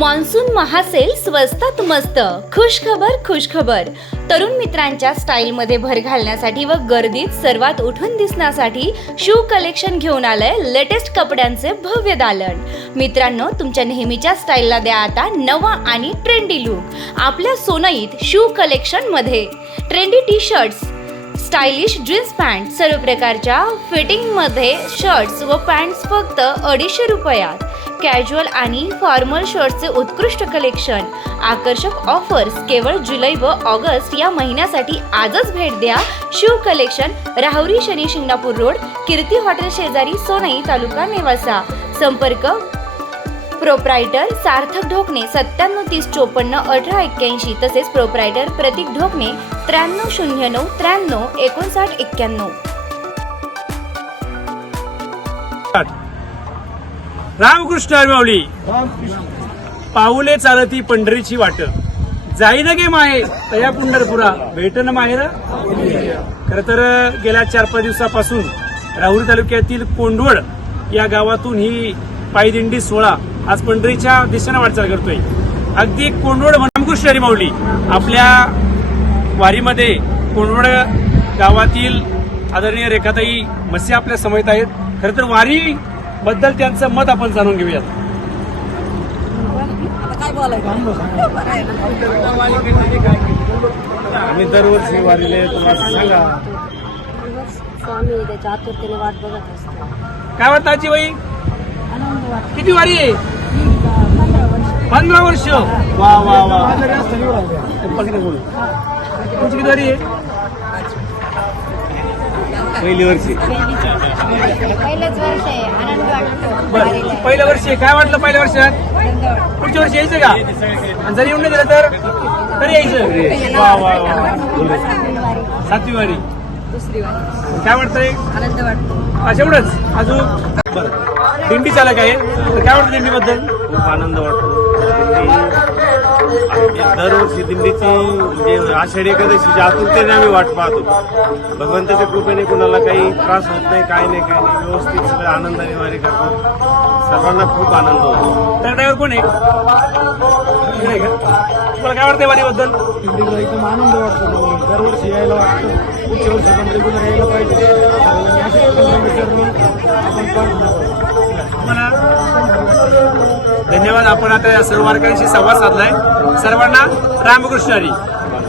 Monsoon महासेल स्वस्तात मस्त. खुश खबर. तरुण मित्रांच्या स्टाईलमध्ये भर घालण्यासाठी व गर्दीत सर्वात उठून दिसण्यासाठी शू कलेक्शन घेऊन आलंय लेटेस्ट कपड्यांचे भव्य दालन. मित्रांनो, तुमच्या नेहमीच्या स्टाईलला द्या आता नवा आणि ट्रेंडी लुक आपल्या सोनाईत शू कलेक्शन मध्ये. Trendy T shirts, stylish jeans pant, सर्व प्रकारच्या फिटिंग मध्ये शर्ट्स व पॅन्ट्स फक्त 250 रुपयात. कॅज्युअल आणि फॉर्मल शर्ट्सचे उत्कृष्ट कलेक्शन, आकर्षक ऑफर्स केवळ जुलै व ऑगस्ट या महिन्यासाठी. आजच भेट द्या shoe collection, Rahuri Shani Shingnapur road, Kirti hotel शेजारी, सोनई, तालुका नेवासा. संपर्क प्रोप्रायटर सार्थक ढोकणे 9730541881, तसेच प्रोप्रायटर प्रतीक ढोकणे 9309 93 59 91. रामकृष्ण हरी पाऊले चालती पंढरीची वाट, जाईन गे माये तया पंढरपुरा, भेटन माहेर. खरं तर गेल्या 4-5 दिवसापासून राहुरी तालुक्यातील कोंडवड या गावातून ही पायदिंडी सोहळा आज पंढरीच्या दिशेने वाटचाल करतोय. अगदी कोंडवड रामकृष्ण हरी माऊली आपल्या वारीमध्ये कोंडवड गावातील आदरणीय रेखाताई मसे आपल्या समवेत आहेत. खरं तर वारी बद्दल त्यांचं मत आपण जाणून घेऊयात. आम्ही दरवर्षी वारीला येतो, सांगा स्वामी त्याच्या आतुरतेने वाट बघत असतो. काय वाटतं आजी बाई? किती वारी आहे? 15 वर्ष. वा वा वा. तुमची किती वारी आहे? पहिली वर्षी. पहिलंच वर्ष आहे, आनंद वाटतो. बरं, पहिलं वर्ष आहे. काय वाटलं पहिल्या वर्षात? पुढच्या वर्षी यायचं का? आणि जर येऊन नाही दिलं तर यायचं. वा वा वा. 7वी वारी. दुसरी वारी. काय वाटतंय? आनंद वाटतो. एवढंच अजून. बरं, दिंडी चालक आहे तर काय वाटतं दिंडीबद्दल? खूप आनंद वाटतो. दरवर्षी दिंडीची म्हणजे आषाढी एकादशीची आतुरतेने आम्ही वाट पाहतो. भगवंताच्या कृपेने कुणाला काही त्रास होत नाही, काय नाही, व्यवस्थित सगळं आनंदाने वारी करतो. सर्वांना खूप आनंद होतो. तर ड्रायव्हर कोण आहे? नाही का? तुम्हाला काय वाटतंय वारीबद्दल? दिंडीला एकदम आनंद वाटतो. दरवर्षी यायला वाटतं. पुढच्या वर्षी पण रेग्युलर यायला पाहिजे. धन्यवाद. आपण आता या सर्व वारकऱ्यांशी संवाद साधलाय. सर्वांना रामकृष्ण हरी.